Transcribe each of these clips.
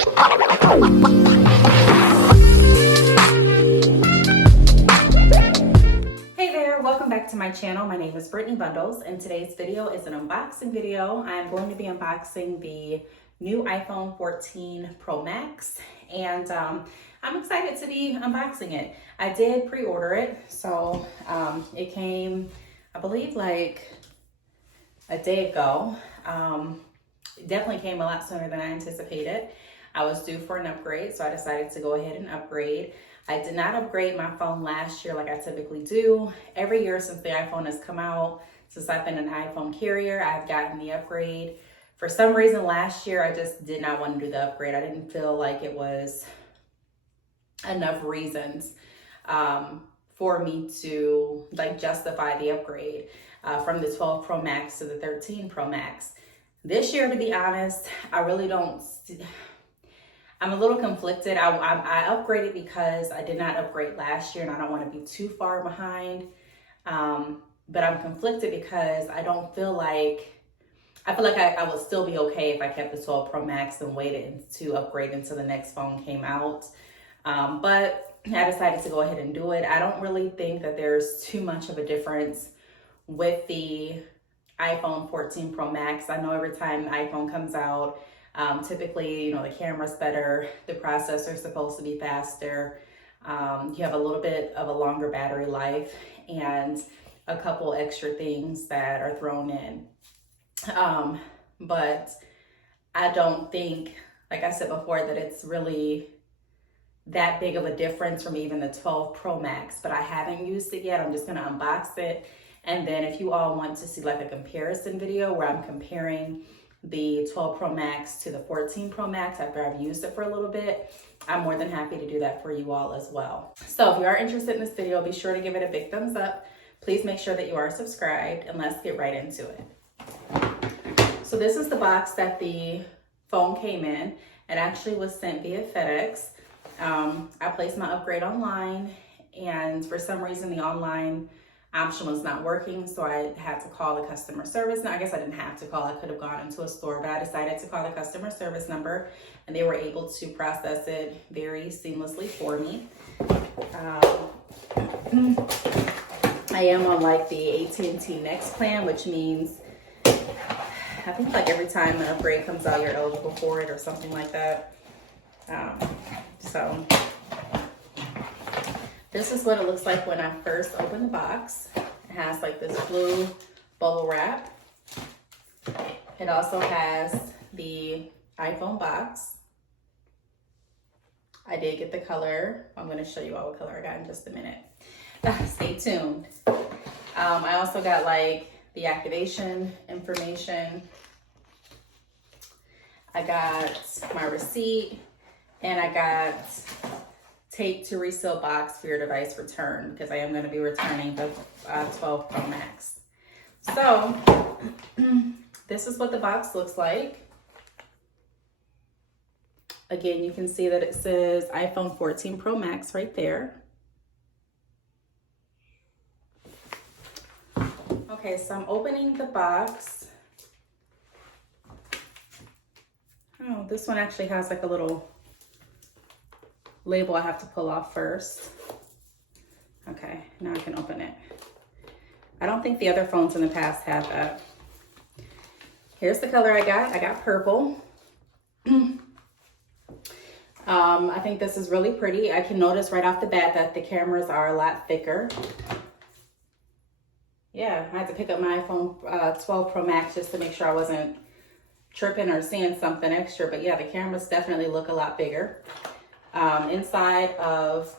Hey there, welcome back to my channel. My name is Brittney Bundles, and today's video is an unboxing video. I'm going to be unboxing the new iPhone 14 Pro Max, and I'm excited to be unboxing it. I did pre-order it, so it came, I believe, like a day ago. It definitely came a lot sooner than I anticipated. I was due for an upgrade, so I decided to go ahead and upgrade. I did not upgrade my phone last year like I typically do. Every year since the iPhone has come out, since I've been an iPhone carrier, I've gotten the upgrade. For some reason last year, I just did not want to do the upgrade. I didn't feel like it was enough reasons for me to justify the upgrade from the 12 Pro Max to the 13 Pro Max. This year, to be honest, I really don't. I'm a little conflicted. I upgraded because I did not upgrade last year and I don't want to be too far behind. But I'm conflicted because I feel like I would still be okay if I kept the 12 Pro Max and waited to upgrade until the next phone came out. But I decided to go ahead and do it. I don't really think that there's too much of a difference with the iPhone 14 Pro Max. I know every time the iPhone comes out, typically, the camera's better, the processor's supposed to be faster, you have a little bit of a longer battery life, and a couple extra things that are thrown in. But I don't think, like I said before, that it's really that big of a difference from even the 12 Pro Max, but I haven't used it yet. I'm just gonna unbox it. And then if you all want to see like a comparison video where I'm comparing the 12 Pro Max to the 14 Pro Max after I've used it for a little bit, I'm more than happy to do that for you all as well. So if you are interested in this video, be sure to give it a big thumbs up. Please make sure that you are subscribed, and let's get right into it. So this is the box that the phone came in. It actually was sent via FedEx. I placed my upgrade online, and for some reason the online option was not working, so I had to call the customer service. Now, I guess I didn't have to call. I could have gone into a store, but I decided to call the customer service number, and they were able to process it very seamlessly for me. I am on like the AT&T Next plan, which means I think like every time an upgrade comes out, you're eligible for it or something like that. So this is what it looks like when I first open the box. It has like this blue bubble wrap. It also has the iPhone box. I did get the color. I'm going to show you all what color I got in just a minute. Stay tuned. I also got like the activation information. I got my receipt, and I got tape to reseal box for your device return, because I am going to be returning the 12 Pro Max. So this is what the box looks like. Again, you can see that it says iPhone 14 Pro Max right there. Okay, so I'm opening the box. Oh, this one actually has like a little label I have to pull off first. Okay, now I can open it. I don't think the other phones in the past have that. Here's the color I got. I got purple. I think this is really pretty. I can notice right off the bat that the cameras are a lot thicker. Yeah, I had to pick up my iPhone 12 Pro Max just to make sure I wasn't tripping or seeing something extra. But yeah, the cameras definitely look a lot bigger. Inside of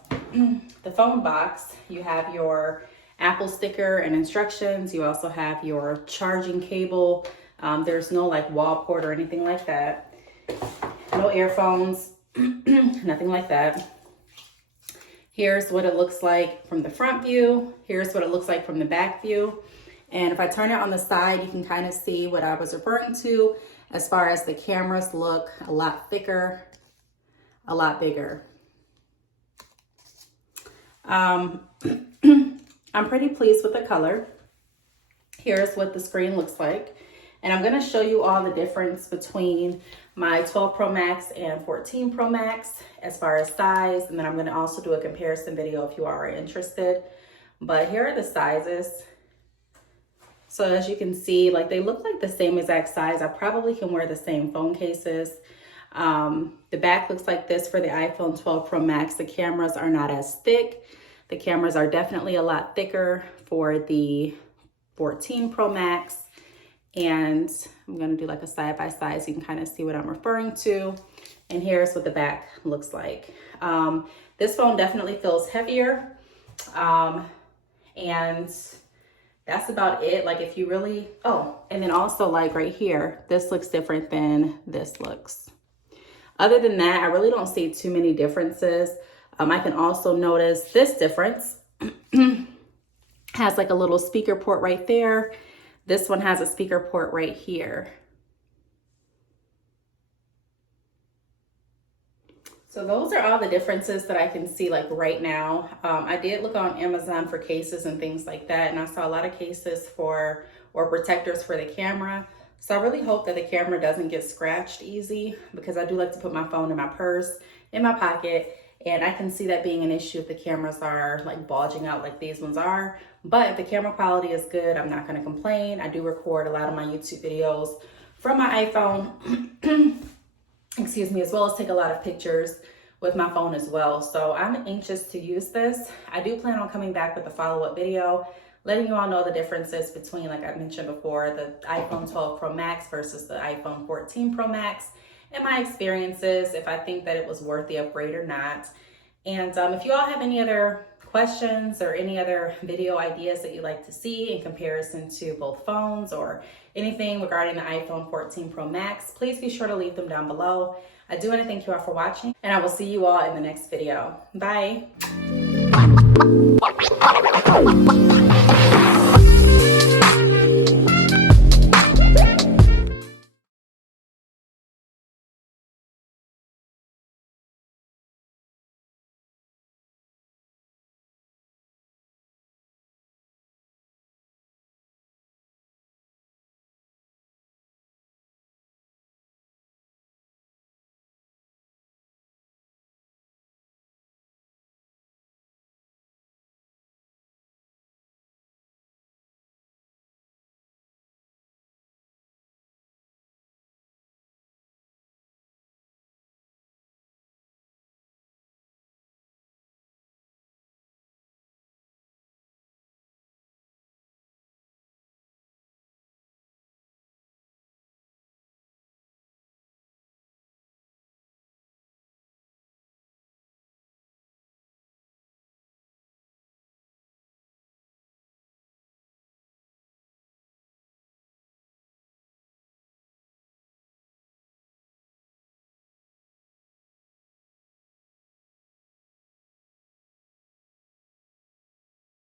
the phone box, you have your Apple sticker and instructions. You also have your charging cable. There's no like wall port or anything like that. No earphones, nothing like that. Here's what it looks like from the front view. Here's what it looks like from the back view. And if I turn it on the side, you can kind of see what I was referring to as far as the cameras look a lot thicker, a lot bigger. I'm pretty pleased with the color. Here's what the screen looks like. And I'm gonna show you all the difference between my 12 Pro Max and 14 Pro Max as far as size. And then I'm gonna also do a comparison video if you are interested. But here are the sizes. So as you can see, like they look like the same exact size. I probably can wear the same phone cases. The back looks like this for the iPhone 12 Pro Max. The cameras are not as thick. The cameras are definitely a lot thicker for the 14 Pro Max. And I'm gonna do like a side by side so you can kind of see what I'm referring to. And here's what the back looks like. This phone definitely feels heavier. And that's about it. Like if you really, oh, and then also like right here, this looks different than this looks. Other than that, I really don't see too many differences. I can also notice this difference. Has like a little speaker port right there. This one has a speaker port right here. So those are all the differences that I can see like right now. I did look on Amazon for cases and things like that, and I saw a lot of cases for, or protectors for the camera. So I really hope that the camera doesn't get scratched easy, because I do like to put my phone in my purse, in my pocket, and I can see that being an issue if the cameras are like bulging out like these ones are. But if the camera quality is good, I'm not gonna complain. I do record a lot of my YouTube videos from my iPhone, excuse me, as well as take a lot of pictures with my phone as well. So I'm anxious to use this. I do plan on coming back with a follow-up video, letting you all know the differences between, like I mentioned before, the iPhone 12 Pro Max versus the iPhone 14 Pro Max, and my experiences, if I think that it was worth the upgrade or not. And if you all have any other questions or any other video ideas that you'd like to see in comparison to both phones, or anything regarding the iPhone 14 Pro Max, please be sure to leave them down below. I do want to thank you all for watching, and I will see you all in the next video. Bye.